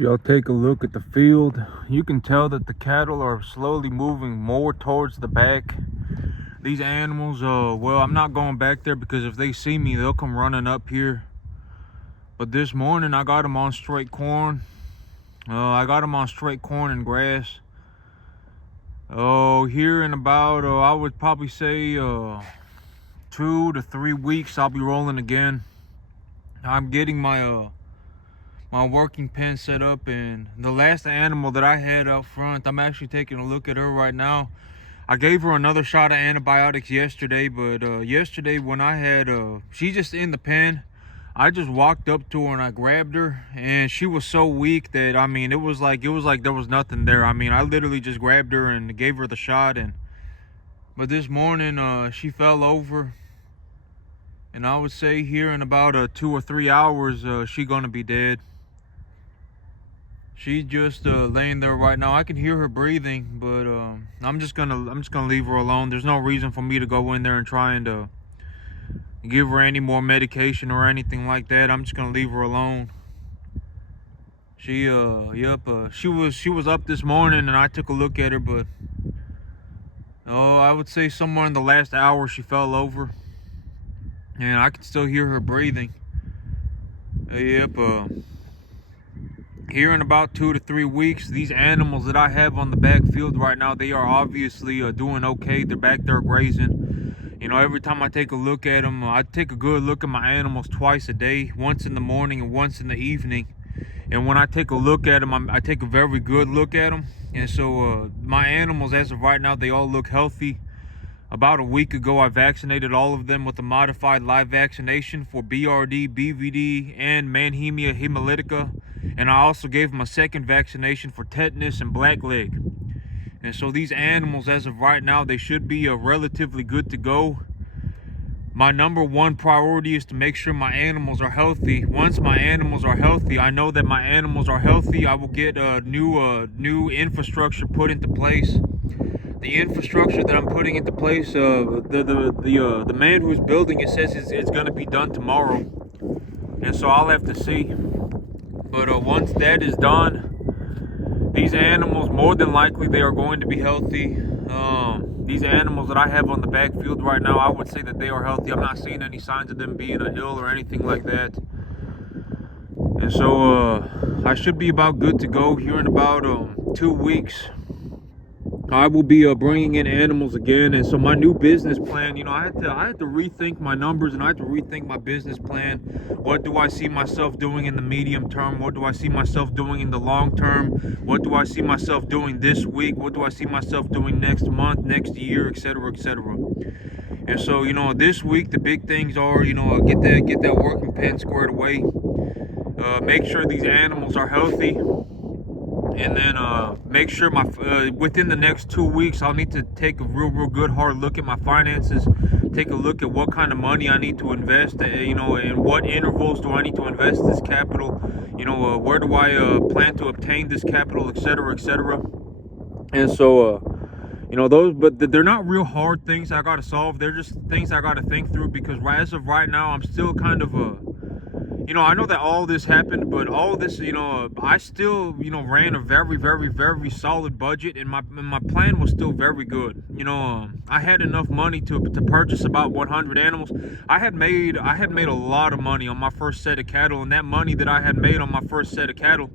Y'all take a look at the field. You can tell that the cattle are slowly moving more towards the back. These animals, well, I'm not going back there because if they see me, they'll come running up here. But this morning, I got them on straight corn. I got them on straight corn and grass. Here in about, I would probably say 2 to 3 weeks, I'll be rolling again. I'm getting my working pen set up, and the last animal that I had up front, I'm actually taking a look at her right now. I gave her another shot of antibiotics yesterday, but yesterday when I had she's just in the pen, I just walked up to her and I grabbed her, and she was so weak that, I mean, it was like there was nothing there. I mean, I literally just grabbed her and gave her the shot. But this morning she fell over, and I would say here in about 2 or 3 hours she gonna be dead. She's just laying there right now. I can hear her breathing, but I'm just gonna leave her alone. There's no reason for me to go in there and try and give her any more medication or anything like that. I'm just gonna leave her alone. She she was up this morning and I took a look at her, but I would say somewhere in the last hour she fell over, and I can still hear her breathing. Here in about 2 to 3 weeks, these animals that I have on the backfield right now, they are obviously doing okay. They're back there grazing. You know, every time I take a look at them, I take a good look at my animals twice a day, once in the morning and once in the evening. And when I take a look at them, I take a very good look at them. And so my animals, as of right now, they all look healthy. About a week ago, I vaccinated all of them with a modified live vaccination for BRD, BVD, and Mannheimia hemolytica. And I also gave them a second vaccination for tetanus and blackleg. And so these animals, as of right now, they should be relatively good to go. My number one priority is to make sure my animals are healthy. Once my animals are healthy, I know that my animals are healthy, I will get new infrastructure put into place. The infrastructure that I'm putting into place, the man who's building it says it's going to be done tomorrow, and so I'll have to see. But once that is done, these animals, more than likely, they are going to be healthy. These animals that I have on the backfield right now, I would say that they are healthy. I'm not seeing any signs of them being ill or anything like that. And so I should be about good to go here in about 2 weeks. I will be bringing in animals again. And so my new business plan, you know, I had to rethink my numbers, and I had to rethink my business plan. What do I see myself doing in the medium term? What do I see myself doing in the long term? What do I see myself doing this week? What do I see myself doing next month, next year, etc., etc.? And so, you know, this week the big things are, you know, get that working pen squared away. Make sure these animals are healthy. And then make sure within the next 2 weeks, I'll need to take a real good hard look at my finances. Take a look at what kind of money I need to invest, you know, and what intervals do I need to invest this capital, you know, where do I plan to obtain this capital, etc., etc. And so you know, but they're not real hard things I gotta solve. They're just things I gotta think through, because as of right now, I'm still kind of you know, I know that all this happened, but all this, you know, I still, you know, ran a very solid budget, and my plan was still very good. You know, I had enough money to purchase about 100 animals. I had made a lot of money on my first set of cattle, and that money that I had made on my first set of cattle,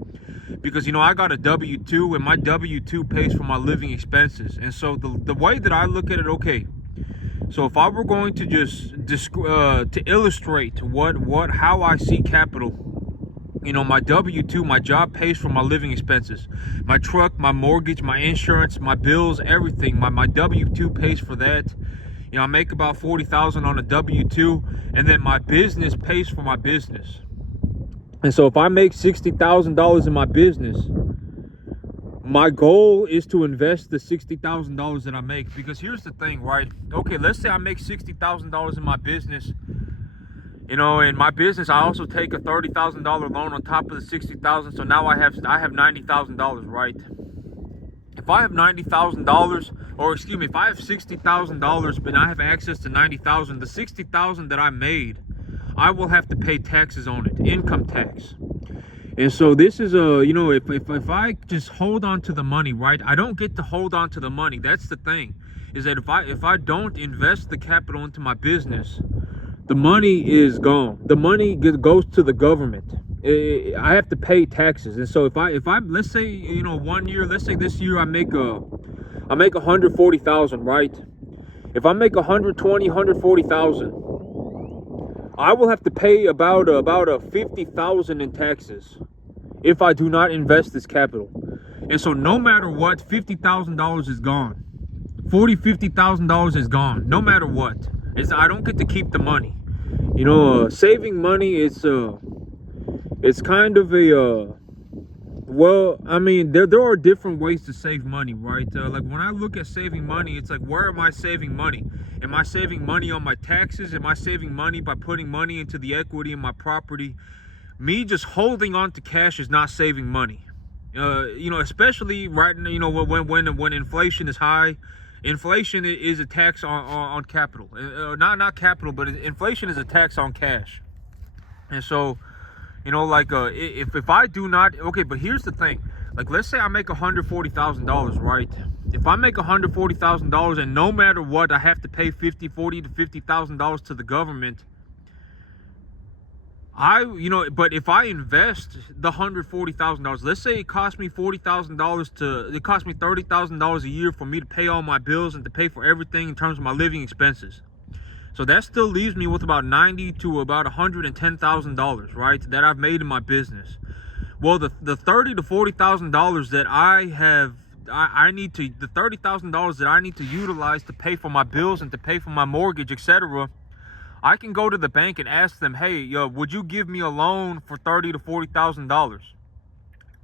because, you know, I got a W-2, and my W-2 pays for my living expenses. And so the way that I look at it, okay, so if I were going to just to illustrate how I see capital, you know, my W-2, my job pays for my living expenses, my truck, my mortgage, my insurance, my bills, everything. My W-2 pays for that. You know, I make about $40,000 on a W-2, and then my business pays for my business. And so if I make $60,000 in my business, my goal is to invest the $60,000 that I make. Because here's the thing, right? Okay, let's say I make $60,000 in my business. You know, in my business, I also take a $30,000 loan on top of the $60,000. So now I have $90,000, right? If I have $90,000, or excuse me, if I have $60,000, but I have access to $90,000, the $60,000 that I made, I will have to pay taxes on it, income tax. And so this is a, you know, if I just hold on to the money, right? I don't get to hold on to the money. That's the thing, is that if I don't invest the capital into my business, the money is gone. The money goes to the government. I have to pay taxes. And so if I let's say, you know, one year, let's say this year I make 140,000, right? If I make 140,000, I will have to pay about 50,000 in taxes if I do not invest this capital. And so no matter what, $50,000 is gone. $50,000 is gone. No matter what, I don't get to keep the money. You know, saving money it's kind of a well, I mean, there are different ways to save money, right? Like when I look at saving money, it's like, where am I saving money? Am I saving money on my taxes? Am I saving money by putting money into the equity in my property? Me just holding on to cash is not saving money. You know, especially right now, you know, when inflation is high. Inflation is a tax on capital. Not capital, but inflation is a tax on cash. And so, you know, like if I do not, okay, but here's the thing. Like, let's say I make $140,000, right? If I make $140,000 and no matter what, I have to pay $40 to $50,000 to the government. You know, but if I invest the $140,000, let's say it cost me $40,000 it cost me $30,000 a year for me to pay all my bills and to pay for everything in terms of my living expenses. So that still leaves me with about $90,000 to about $110,000, right? That I've made in my business. Well, the $30,000 to $40,000 that I need to, the $30,000 that I need to utilize to pay for my bills and to pay for my mortgage, etc. I can go to the bank and ask them, hey, would you give me a loan for $30,000 to $40,000?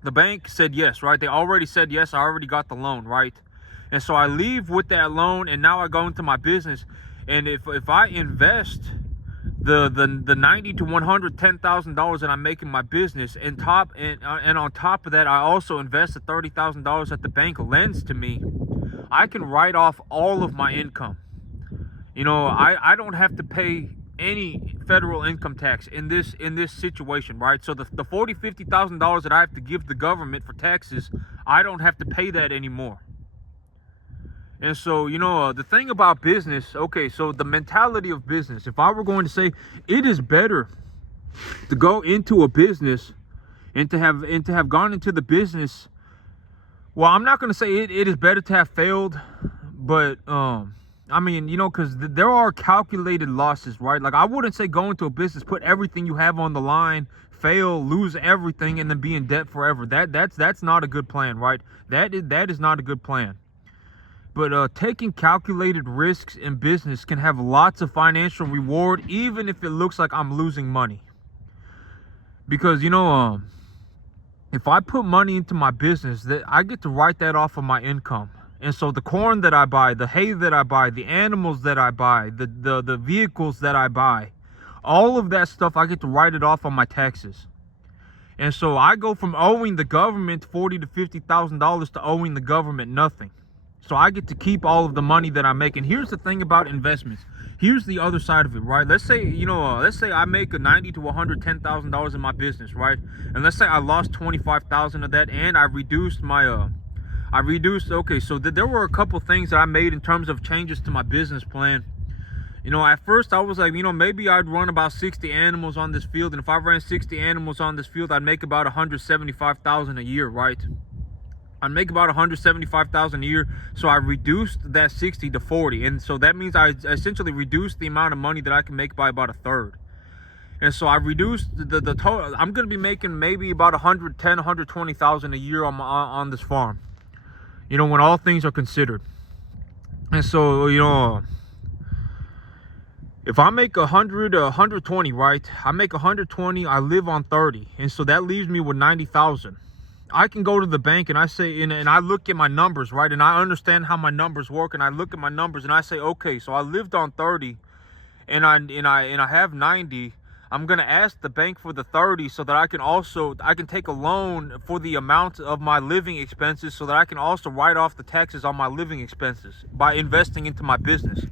The bank said yes, right? They already said yes. I already got the loan, right? And so I leave with that loan, and now I go into my business. And if I invest the $90,000 to $110,000 that I make in my business, and on top of that, I also invest the $30,000 that the bank lends to me, I can write off all of my income. You know, I don't have to pay any federal income tax in this situation, right? So the $50,000 that I have to give the government for taxes, I don't have to pay that anymore. And so, you know, the thing about business, okay, so the mentality of business, if I were going to say it is better to go into a business and to have gone into the business, well, I'm not going to say it is better to have failed, but I mean, you know, because there are calculated losses, right? Like, I wouldn't say go into a business, put everything you have on the line, fail, lose everything, and then be in debt forever. That's not a good plan, right? That is not a good plan. But taking calculated risks in business can have lots of financial reward, even if it looks like I'm losing money. Because, you know, if I put money into my business, that I get to write that off of my income. And so the corn that I buy, the hay that I buy, the animals that I buy, the vehicles that I buy, all of that stuff, I get to write it off on my taxes. And so I go from owing the government $40,000 to $50,000 to owing the government nothing. So I get to keep all of the money that I make. And here's the thing about investments. Here's the other side of it, right? Let's say, you know, let's say I make $90,000 to $110,000 in my business, right? And let's say I lost $25,000 of that, and I reduced my okay, so there were a couple things that I made in terms of changes to my business plan. You know, at first I was like, you know, maybe I'd run about 60 animals on this field, and if I ran 60 animals on this field, I'd make about $175,000 a year, right? I'd make about $175,000 a year. So I reduced that 60 to 40, and so that means I essentially reduced the amount of money that I can make by about a third. And so I reduced the total. I'm going to be making maybe about $120,000 a year on this farm, you know, when all things are considered. And so, you know, if I make 120, right? I make 120, I live on 30. And so that leaves me with 90,000. I can go to the bank and I say, and I look at my numbers, right? And I understand how my numbers work, and I look at my numbers and I say, okay, so I lived on 30 and I have 90. I'm going to ask the bank for the 30 so that I can take a loan for the amount of my living expenses, so that I can also write off the taxes on my living expenses by investing into my business.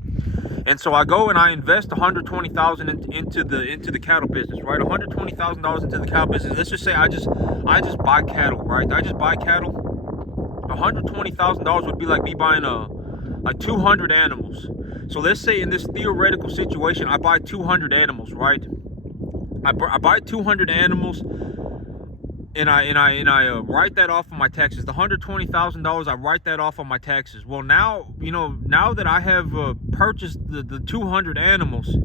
And so I go and I invest 120,000 into the cattle business, right? $120,000 into the cattle business. Let's just say I just buy cattle, right? I just buy cattle. $120,000 would be like me buying like 200 animals. So let's say in this theoretical situation, I buy 200 animals, right? I buy 200 animals, and I write that off on my taxes. The $120,000, I write that off on my taxes. Well, now, now that I have purchased the 200 animals,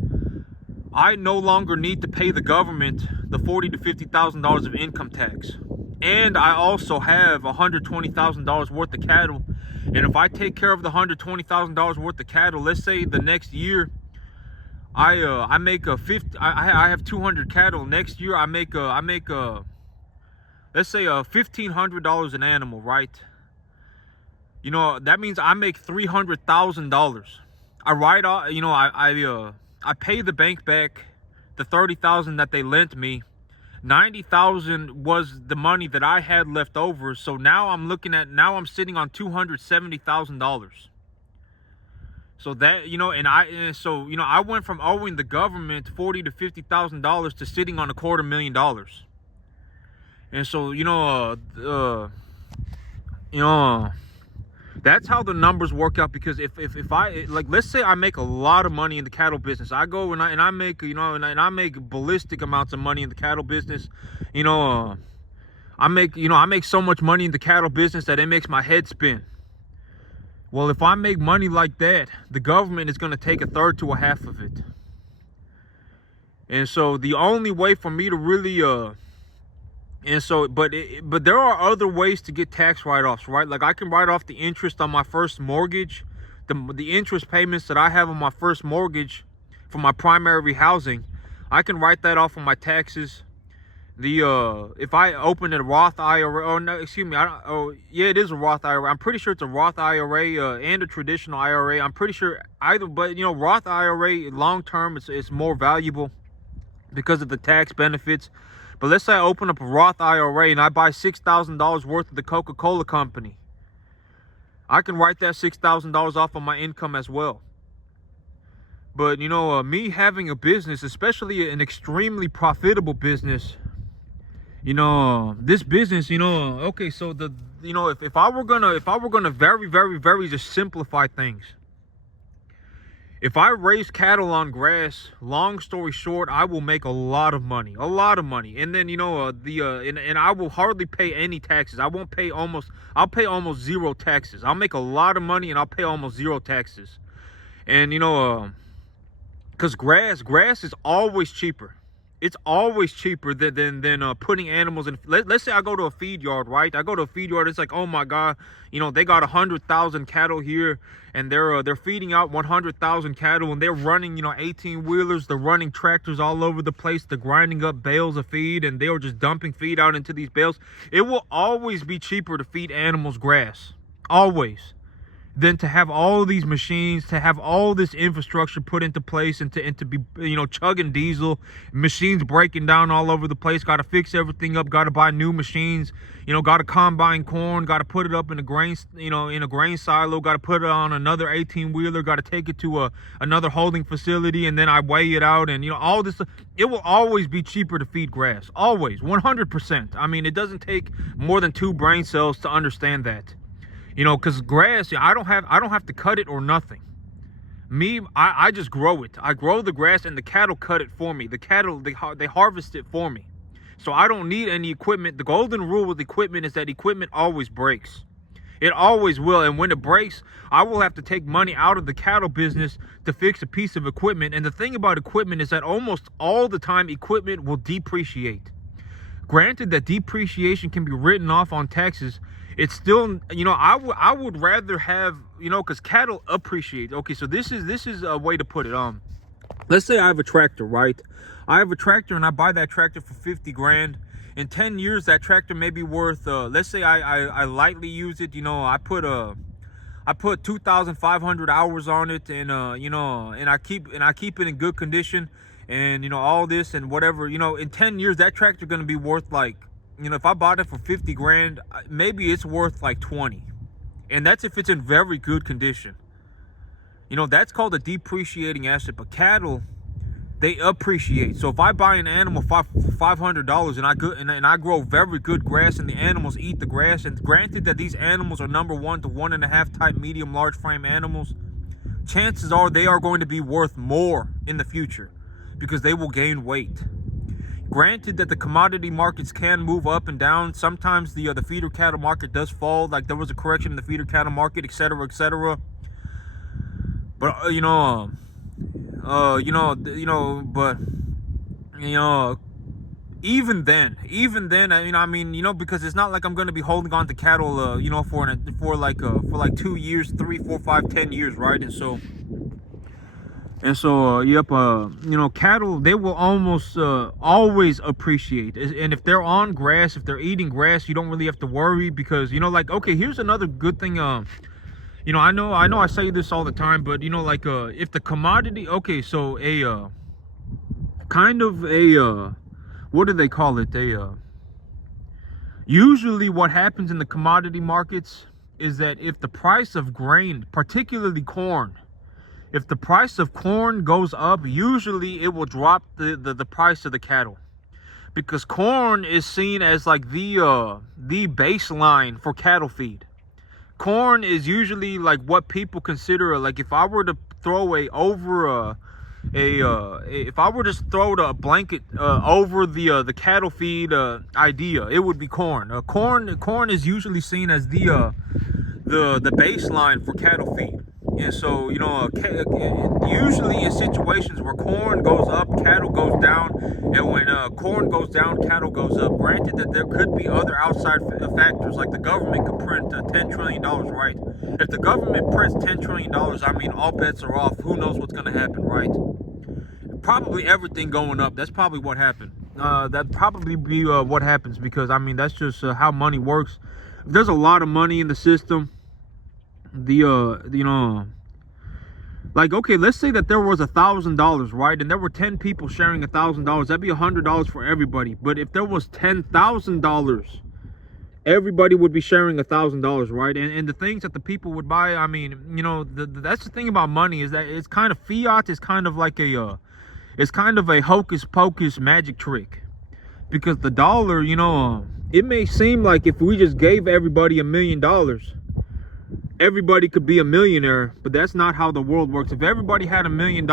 I no longer need to pay the government the $40,000 to $50,000 of income tax. And I also have $120,000 worth of cattle. And if I take care of the $120,000 worth of cattle, let's say the next year I make a 50. I have 200 cattle. Next year I make let's say $1,500 an animal, right? That means I make $300,000. I write off. I pay the bank back the $30,000 that they lent me. $90,000 was the money that I had left over. So now I'm sitting on $270,000. So that, I went from owing the government $40,000 to $50,000 to sitting on $250,000. And so, that's how the numbers work out. Because if I, like, let's say I make a lot of money in the cattle business, I go and I make, and I make ballistic amounts of money in the cattle business. I make so much money in the cattle business that it makes my head spin. Well, if I make money like that, the government is going to take a third to a half of it. And so the only way for me to really, but there are other ways to get tax write-offs, right? Like I can write off the interest on my first mortgage, the interest payments that I have on my first mortgage for my primary housing. I can write that off on my taxes. If I open a Roth IRA, oh no, excuse me, yeah, it is a Roth IRA. I'm pretty sure it's a Roth IRA and a traditional IRA. I'm pretty sure either, but Roth IRA long term it's more valuable because of the tax benefits. But let's say I open up a Roth IRA and I buy $6,000 worth of the Coca-Cola company. I can write that $6,000 off on my income as well. But me having a business, especially an extremely profitable business, this business, okay, so if I were gonna very, very, very just simplify things. If I raise cattle on grass, long story short, I will make a lot of money, and then and I will hardly pay any taxes. I'll pay almost zero taxes. I'll make a lot of money and I'll pay almost zero taxes. And because grass is always cheaper. It's always cheaper than putting animals in. Let's say I go to a feed yard, right? I go to a feed yard. It's like, oh my God, they got 100,000 cattle here, and they're feeding out 100,000 cattle, and they're running 18-wheelers. They're running tractors all over the place. They're grinding up bales of feed, and they are just dumping feed out into these bales. It will always be cheaper to feed animals grass, always, than to have all these machines, to have all this infrastructure put into place, and to be chugging diesel, machines breaking down all over the place. Got to fix everything up. Got to buy new machines. Got to combine corn. Got to put it up in a grain silo. Got to put it on another 18-wheeler. Got to take it to another holding facility, and then I weigh it out, and all this. It will always be cheaper to feed grass. Always, 100%. I mean, it doesn't take more than 2 brain cells to understand that. Because grass, I don't have to cut it or nothing. I just grow it. I grow the grass, and the cattle cut it for me. The cattle, they harvest it for me. So I don't need any equipment. The golden rule with equipment is that equipment always breaks. It always will. And when it breaks, I will have to take money out of the cattle business to fix a piece of equipment. And the thing about equipment is that almost all the time, equipment will depreciate. Granted that depreciation can be written off on taxes, it's still, I would rather have, because cattle appreciate. Okay, so this is a way to put it. Let's say I have a tractor, right? I have a tractor and I buy that tractor for 50 grand. In 10 years, that tractor may be worth, let's say I lightly use it. I put 2,500 hours on it, and and I keep it in good condition, and all this and whatever. In 10 years, that tractor going to be worth like, if I bought it for 50 grand, maybe it's worth like 20. And that's if it's in very good condition. You know, that's called a depreciating asset. But cattle, they appreciate. So if I buy an animal for $500 and I grow very good grass and the animals eat the grass, and granted that these animals are number 1 to 1.5 type medium large frame animals, chances are they are going to be worth more in the future because they will gain weight. Granted that the commodity markets can move up and down. Sometimes the feeder cattle market does fall, like there was a correction in the feeder cattle market, etc., etc. But but even then, I mean, because it's not like I'm going to be holding on to cattle, for like 2 years, 3, 4, 5, 10 years, right? Cattle, they will almost always appreciate. And if they're on grass, if they're eating grass, you don't really have to worry because, okay, here's another good thing. I know I say this all the time, but if the commodity, okay, so what do they call it? Usually what happens in the commodity markets is that if the price of grain, particularly corn, if the price of corn goes up, usually it will drop the price of the cattle, because corn is seen as like the baseline for cattle feed. Corn is usually like what people consider, like if I were to throw if I were to throw a blanket over the cattle feed idea, it would be corn. Corn is usually seen as the baseline for cattle feed. And so, usually in situations where corn goes up, cattle goes down, and when corn goes down, cattle goes up. Granted that there could be other outside factors, like the government could print $10 trillion, right? If the government prints $10 trillion, I mean, all bets are off. Who knows what's going to happen, right? Probably everything going up. That's probably what happened. That'd probably be what happens, because, I mean, that's just how money works. There's a lot of money in the system. Like, okay, let's say that there was $1,000, right? And there were 10 people sharing $1,000. That'd be $100 for everybody. But if there was $10,000, everybody would be sharing $1,000, right? And the things that the people would buy, I mean, that's the thing about money, is that it's kind of fiat. It's kind of like it's kind of a hocus pocus magic trick, because the dollar, it may seem like if we just gave everybody $1 million, everybody could be a millionaire, but that's not how the world works. If everybody had $1 million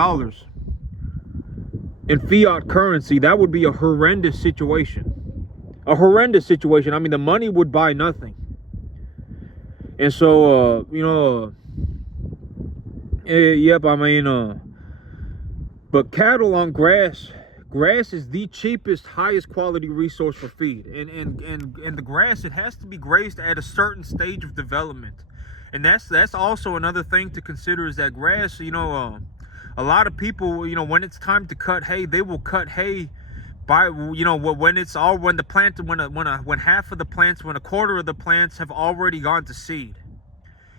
in fiat currency, that would be a horrendous situation. A horrendous situation. I mean, the money would buy nothing. And so, but cattle on grass is the cheapest, highest quality resource for feed. And the grass, it has to be grazed at a certain stage of development. And that's also another thing to consider, is that grass, a lot of people, when it's time to cut hay, they will cut hay by, when half of the plants, when a quarter of the plants have already gone to seed.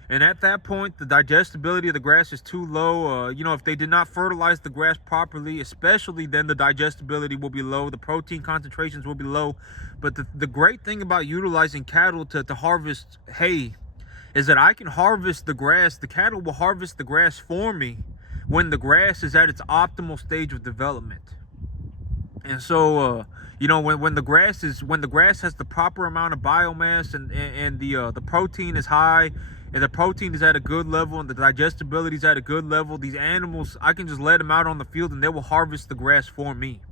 And at that point, the digestibility of the grass is too low. If they did not fertilize the grass properly, especially, then the digestibility will be low. The protein concentrations will be low. But the great thing about utilizing cattle to harvest hay is that I can harvest the grass. The cattle will harvest the grass for me when the grass is at its optimal stage of development. And so, when the grass has the proper amount of biomass, and the protein is high, and the protein is at a good level, and the digestibility is at a good level, these animals, I can just let them out on the field and they will harvest the grass for me.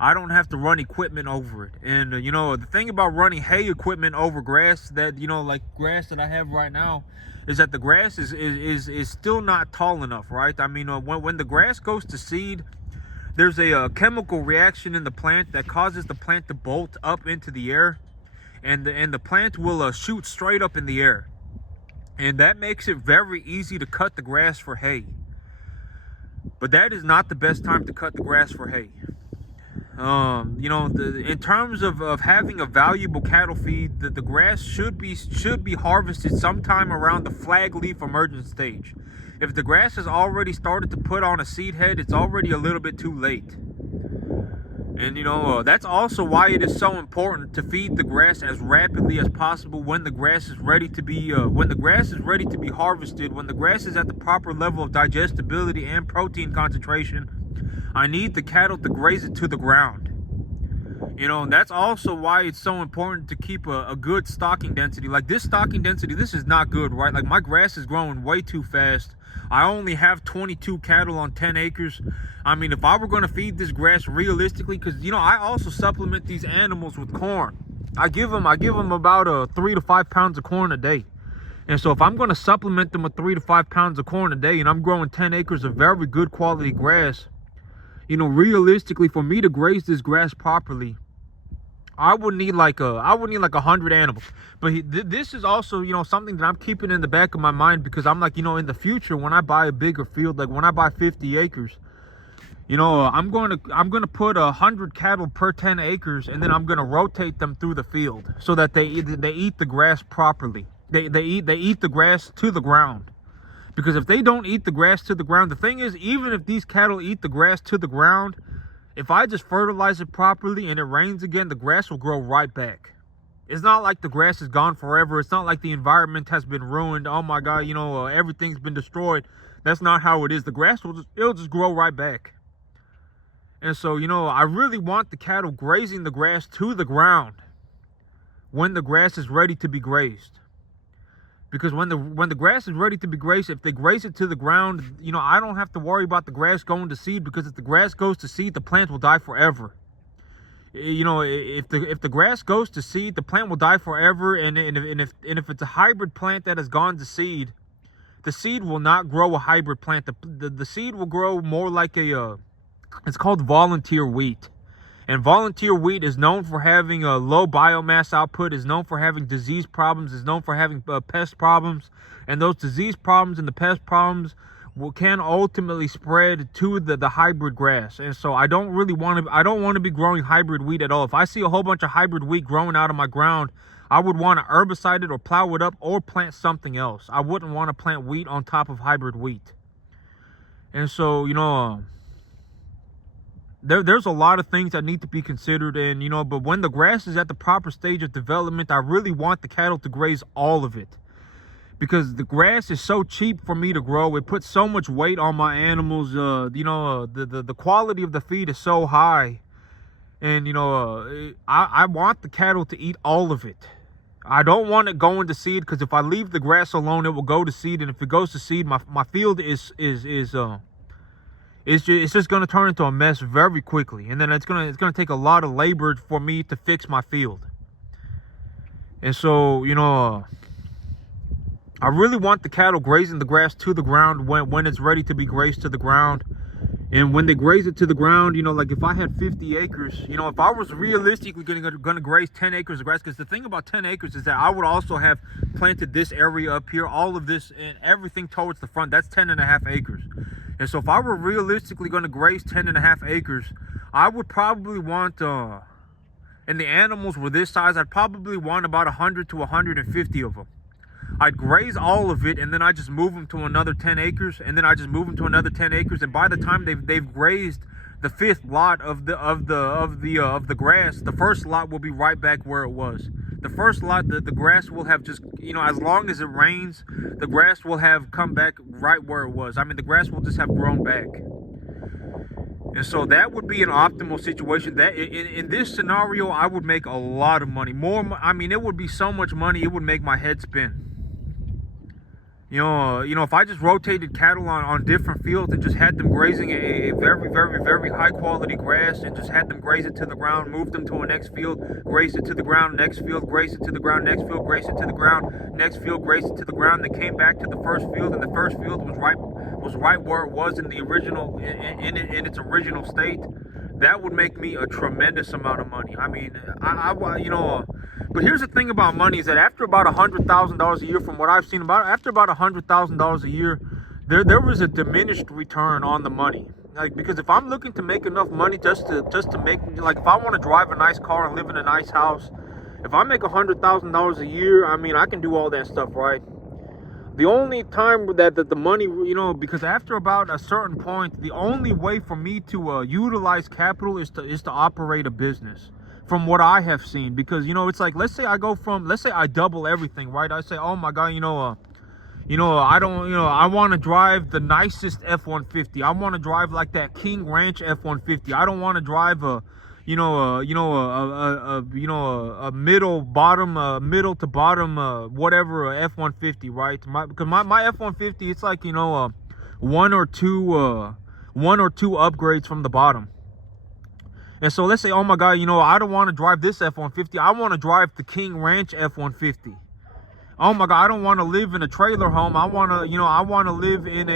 I don't have to run equipment over it. And the thing about running hay equipment over grass, that like grass that I have right now, is that the grass is still not tall enough, right? I mean, when the grass goes to seed, there's a chemical reaction in the plant that causes the plant to bolt up into the air, and the plant will shoot straight up in the air. And that makes it very easy to cut the grass for hay. But that is not the best time to cut the grass for hay. In terms of having a valuable cattle feed, the grass should be harvested sometime around the flag leaf emergence stage. If the grass has already started to put on a seed head, it's already a little bit too late. And that's also why it is so important to feed the grass as rapidly as possible when the grass is ready to be harvested, when the grass is at the proper level of digestibility and protein concentration. I need the cattle to graze it to the ground. And that's also why it's so important to keep a good stocking density. Like this stocking density, this is not good, right? Like my grass is growing way too fast. I only have 22 cattle on 10 acres. I mean, if I were going to feed this grass realistically, because I also supplement these animals with corn. I give them about 3 to 5 pounds of corn a day. And so if I'm going to supplement them with 3 to 5 pounds of corn a day, and I'm growing 10 acres of very good quality grass, realistically, for me to graze this grass properly, I would need like 100 animals. But this is also something that I'm keeping in the back of my mind, because I'm like, in the future, when I buy a bigger field, like when I buy 50 acres, I'm gonna put 100 cattle per 10 acres, and then I'm gonna rotate them through the field so that they eat the grass properly. They eat the grass to the ground. Because if they don't eat the grass to the ground, the thing is, even if these cattle eat the grass to the ground, if I just fertilize it properly and it rains again, the grass will grow right back. It's not like the grass is gone forever. It's not like the environment has been ruined. Oh my God, everything's been destroyed. That's not how it is. The grass it'll just grow right back. And so, I really want the cattle grazing the grass to the ground when the grass is ready to be grazed. Because when the grass is ready to be grazed, if they graze it to the ground, I don't have to worry about the grass going to seed, because if the grass goes to seed, the plant will die forever. If the grass goes to seed, the plant will die forever. And if it's a hybrid plant that has gone to seed, the seed will not grow a hybrid plant. The seed will grow more like it's called volunteer wheat. And volunteer wheat is known for having a low biomass output, is known for having disease problems, is known for having pest problems. And those disease problems and the pest problems can ultimately spread to the hybrid grass. And so I don't want to be growing hybrid wheat at all. If I see a whole bunch of hybrid wheat growing out of my ground, I would want to herbicide it or plow it up or plant something else. I wouldn't want to plant wheat on top of hybrid wheat. And so, there's a lot of things that need to be considered. And but when the grass is at the proper stage of development, I really want the cattle to graze all of it, because the grass is so cheap for me to grow. It puts so much weight on my animals. The quality of the feed is so high, and I want the cattle to eat all of it. I don't want it going to seed, because if I leave the grass alone, it will go to seed, and if it goes to seed, my field it's just going to turn into a mess very quickly. And then it's going to take a lot of labor for me to fix my field. And so, I really want the cattle grazing the grass to the ground when it's ready to be grazed to the ground. And when they graze it to the ground, like if I had 50 acres, if I was realistically going to graze 10 acres of grass, because the thing about 10 acres is that I would also have planted this area up here, all of this and everything towards the front. That's 10.5 acres. And so if I were realistically going to graze 10.5 acres, I would probably want, and the animals were this size, I'd probably want about 100 to 150 of them. I'd graze all of it, and then I just move them to another 10 acres, and then I just move them to another 10 acres. And by the time they've grazed the fifth lot of the grass, the first lot will be right back where it was. The first lot, the grass will have just, as long as it rains, the grass will have come back right where it was. I mean, the grass will just have grown back. And so that would be an optimal situation. That in this scenario, I would make a lot of money. It would be so much money, it would make my head spin. If I just rotated cattle on different fields and just had them grazing a very, very, very high quality grass, and just had them graze it to the ground, moved them to a next field, graze it to the ground, next field, graze it to the ground, next field, graze it to the ground, next field, graze it to the ground, then came back to the first field, and the first field was right where it was in the original, in its original state, that would make me a tremendous amount of money. I mean, but here's the thing about money, is that after about $100,000 a year, from what I've seen, after about $100,000 a year, there was a diminished return on the money. Like, because if I'm looking to make enough money just to make, like, if I want to drive a nice car and live in a nice house, if I make $100,000 a year, I mean, I can do all that stuff, right? The only time that the money, because after about a certain point, the only way for me to utilize capital is to operate a business, from what I have seen. Because it's like, let's say I double everything, right? I say, oh my God, I don't, I want to drive the nicest F-150. I want to drive like that King Ranch F-150. I don't want to drive a middle to bottom, whatever, F-150, right? Because my F-150, it's like, one or two upgrades from the bottom. And so let's say, oh my God, I don't want to drive this F-150. I want to drive the King Ranch F-150. Oh my God, I don't want to live in a trailer home. I want to, live in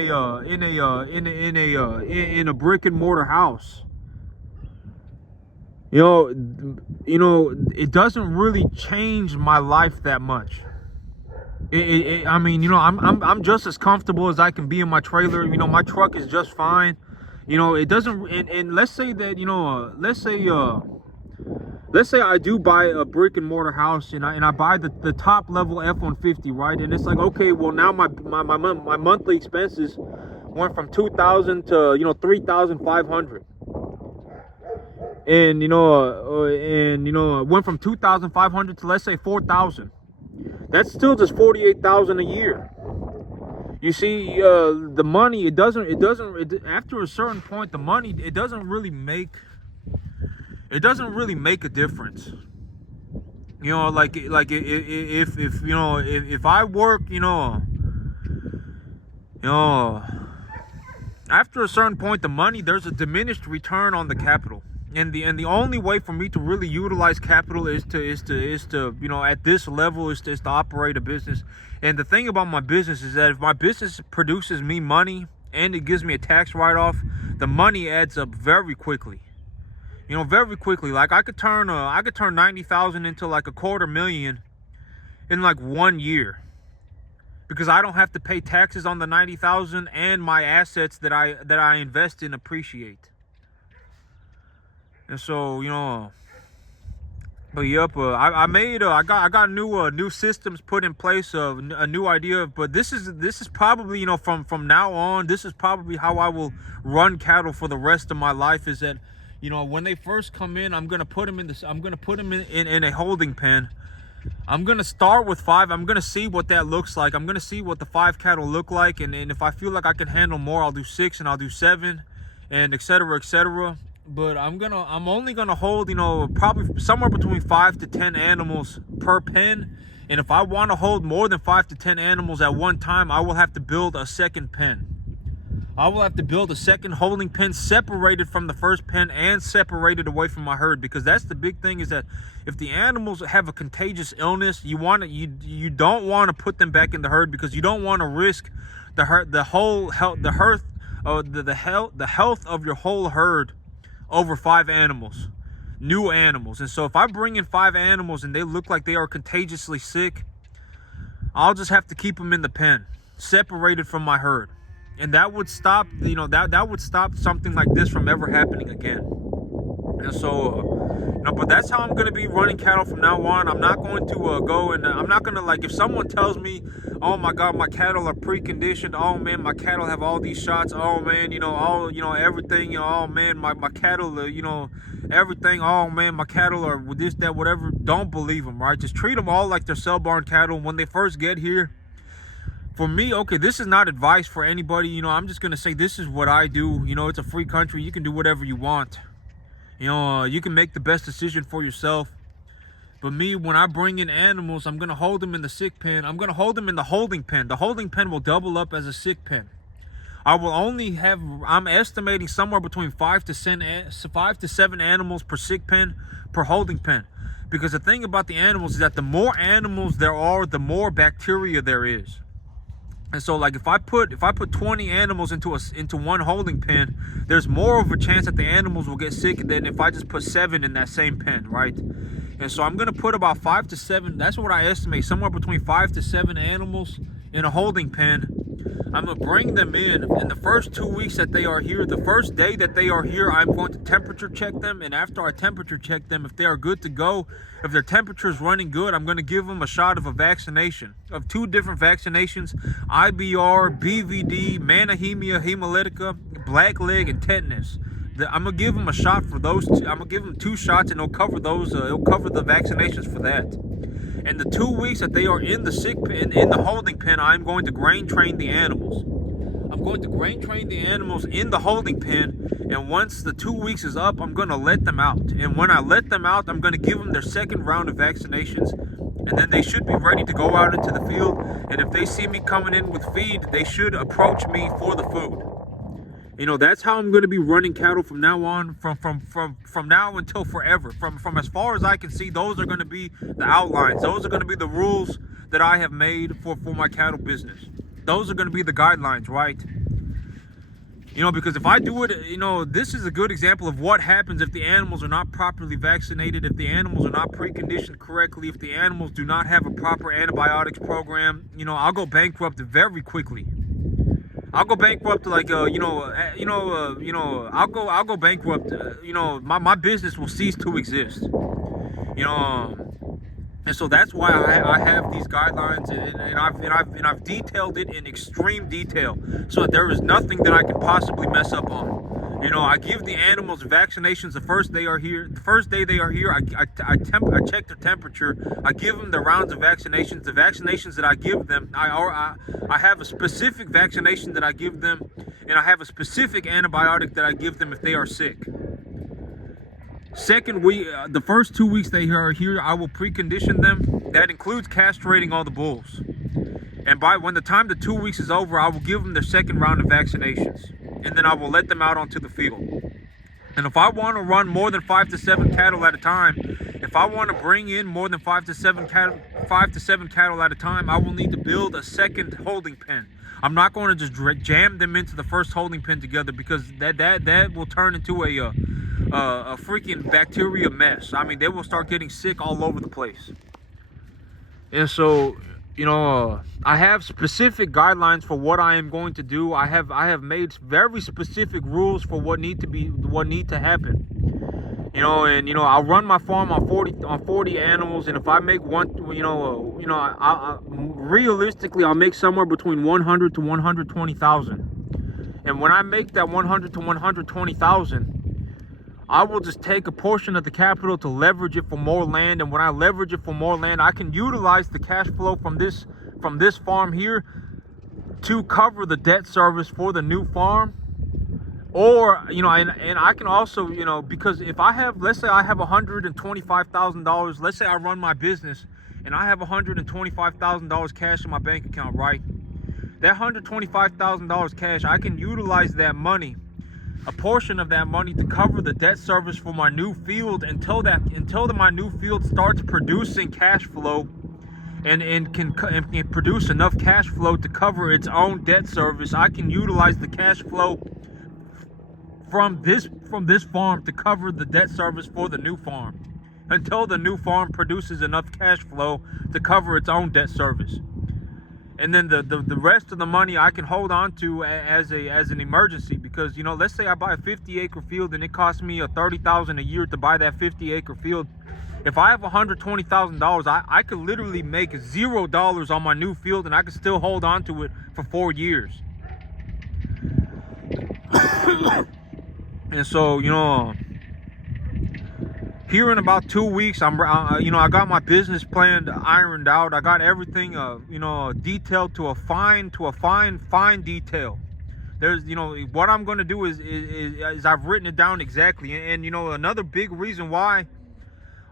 a brick and mortar house. It doesn't really change my life that much. I'm just as comfortable as I can be in my trailer. My truck is just fine. It doesn't. And let's say that, let's say I do buy a brick and mortar house, and I buy the top level F-150, right? And it's like, okay, well, now my monthly expenses went from $2,000 to $3,500. And went from $2,500 to, let's say, $4,000. That's still just $48,000 a year. You see, the money, it doesn't after a certain point, the money, it doesn't really make a difference. Like if I work, after a certain point, the money, there's a diminished return on the capital. And the only way for me to really utilize capital is to at this level is to operate a business. And the thing about my business is that if my business produces me money and it gives me a tax write-off, the money adds up very quickly. Very quickly. Like I could turn 90,000 into like $250,000 in like 1 year, because I don't have to pay taxes on the 90,000, and my assets that I invest in appreciate. And so, but yep, I got new systems put in place, of a new idea. But this is probably, from now on, this is probably how I will run cattle for the rest of my life. Is that, when they first come in, I'm gonna put them in a holding pen. I'm gonna start with 5. I'm gonna see what that looks like. I'm gonna see what the 5 cattle look like, and if I feel like I can handle more, I'll do 6, and I'll do 7, and etc., etc. But I'm only gonna hold, probably somewhere between 5 to 10 animals per pen. And if I want to hold more than 5 to 10 animals at one time, I will have to build a second pen. I will have to build a second holding pen, separated from the first pen and separated away from my herd. Because that's the big thing, is that if the animals have a contagious illness, you don't want to put them back in the herd, because you don't want to risk the health of your whole herd over 5 animals, new animals. And so if I bring in 5 animals and they look like they are contagiously sick, I'll just have to keep them in the pen, separated from my herd. And that would stop, that would stop something like this from ever happening again. And so, but that's how I'm going to be running cattle from now on. I'm not going to go and I'm not going to, like, if someone tells me, oh my God, my cattle are preconditioned, oh man, my cattle have all these shots, oh man, everything, oh man, my cattle, everything, oh man, my cattle are with this, that, whatever. Don't believe them, right? Just treat them all like they're cell barn cattle when they first get here. For me, okay, this is not advice for anybody. I'm just going to say this is what I do. It's a free country. You can do whatever you want. You can make the best decision for yourself. But me, when I bring in animals, I'm going to hold them in the sick pen. I'm going to hold them in the holding pen. The holding pen will double up as a sick pen. I'm estimating somewhere between 5 to 7 animals per sick pen, per holding pen. Because the thing about the animals is that the more animals there are, the more bacteria there is. And so, like, if I put 20 animals into one holding pen, there's more of a chance that the animals will get sick than if I just put 7 in that same pen, right? And so I'm gonna put about 5 to 7. That's what I estimate, somewhere between 5 to 7 animals in a holding pen. I'm going to bring them in the first 2 weeks that they are here. The first day that they are here, I'm going to temperature check them. And after I temperature check them, if they are good to go, if their temperature is running good, I'm going to give them a shot of a vaccination, of 2 different vaccinations: IBR, BVD, Manihemia hemolytica, blackleg, and tetanus. I'm going to give them a shot for those two. I'm going to give them 2 shots, and it'll cover those. It'll cover the vaccinations for that. And the 2 weeks that they are in the sick pen, in the holding pen, I'm going to grain train the animals. I'm going to grain train the animals in the holding pen, and once the 2 weeks is up, I'm going to let them out. And when I let them out, I'm going to give them their second round of vaccinations, and then they should be ready to go out into the field. And if they see me coming in with feed, they should approach me for the food. You know, that's how I'm going to be running cattle from now on, from now until forever. From as far as I can see, those are going to be the outlines. Those are going to be the rules that I have made for my cattle business. Those are going to be the guidelines, right? You know, because if I do it, you know, this is a good example of what happens if the animals are not properly vaccinated, if the animals are not preconditioned correctly, if the animals do not have a proper antibiotics program. You know, I'll go bankrupt very quickly. I'll go bankrupt like I'll go bankrupt. My business will cease to exist. You know, and so that's why I have these guidelines, and I've detailed it in extreme detail, so that there is nothing that I could possibly mess up on. You know, I give the animals vaccinations the first day they are here. The first day they are here, I check their temperature. I give them the rounds of vaccinations. The vaccinations that I give them, I have a specific vaccination that I give them, and I have a specific antibiotic that I give them if they are sick. Second week, the first 2 weeks they are here, I will precondition them. That includes castrating all the bulls. And when the time the 2 weeks is over, I will give them their second round of vaccinations. And then I will let them out onto the field. And if I want to run more than 5 to 7 cattle at a time, if I want to bring in more than 5 to 7 cattle at a time, I will need to build a second holding pen. I'm not going to just jam them into the first holding pen together, because that will turn into a freaking bacteria mess. I mean, they will start getting sick all over the place. And so, you know, I have specific guidelines for what I am going to do. I have made very specific rules for what need to happen. You know, and you know, I'll run my farm on 40 animals, and if I make one, realistically, I'll make somewhere between 100 to 120,000. And when I make that 100 to 120,000, I will just take a portion of the capital to leverage it for more land. And when I leverage it for more land, I can utilize the cash flow from this farm here to cover the debt service for the new farm. Or, you know, and I can also, you know, because if I have, let's say I have $125,000, let's say I run my business and I have $125,000 cash in my bank account, right? That $125,000 cash, I can utilize that money, a portion of that money, to cover the debt service for my new field until my new field starts producing cash flow and can produce enough cash flow to cover its own debt service. I can utilize the cash flow from this farm to cover the debt service for the new farm until the new farm produces enough cash flow to cover its own debt service. And then the rest of the money I can hold on to as an emergency, because, you know, let's say I buy a 50-acre field and it costs me $30,000 a year to buy that 50-acre field. If I have $120,000, I could literally make $0 on my new field, and I could still hold on to it for 4 years. And so, you know, here in about 2 weeks, I got my business plan ironed out. I got everything, detailed to a fine detail. There's, you know, what I'm going to do is I've written it down exactly. And, you know, another big reason why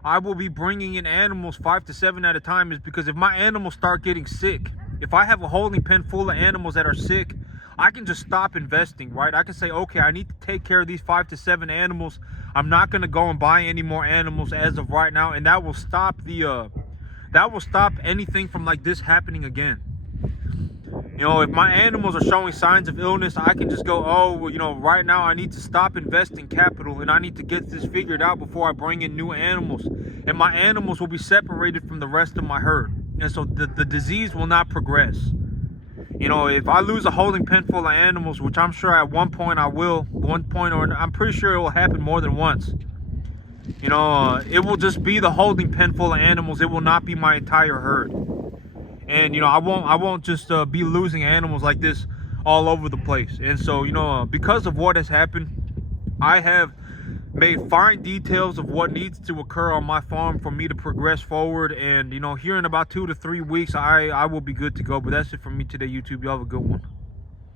I will be bringing in animals 5 to 7 at a time is because if my animals start getting sick, if I have a holding pen full of animals that are sick, I can just stop investing, right? I can say, okay, I need to take care of these 5 to 7 animals. I'm not going to go and buy any more animals as of right now, and that will stop anything from like this happening again. You know, if my animals are showing signs of illness, I can just go, oh, well, you know, right now I need to stop investing capital and I need to get this figured out before I bring in new animals. And my animals will be separated from the rest of my herd. And so the disease will not progress. You know, if I lose a holding pen full of animals, which I'm sure at one point I will, or I'm pretty sure it will happen more than once. You know, it will just be the holding pen full of animals. It will not be my entire herd. And you know, I won't just be losing animals like this all over the place. And so, you know, because of what has happened, I have made fine details of what needs to occur on my farm for me to progress forward. And you know, here in about 2 to 3 weeks, I will be good to go. But that's it from me today, YouTube. Y'all have a good one.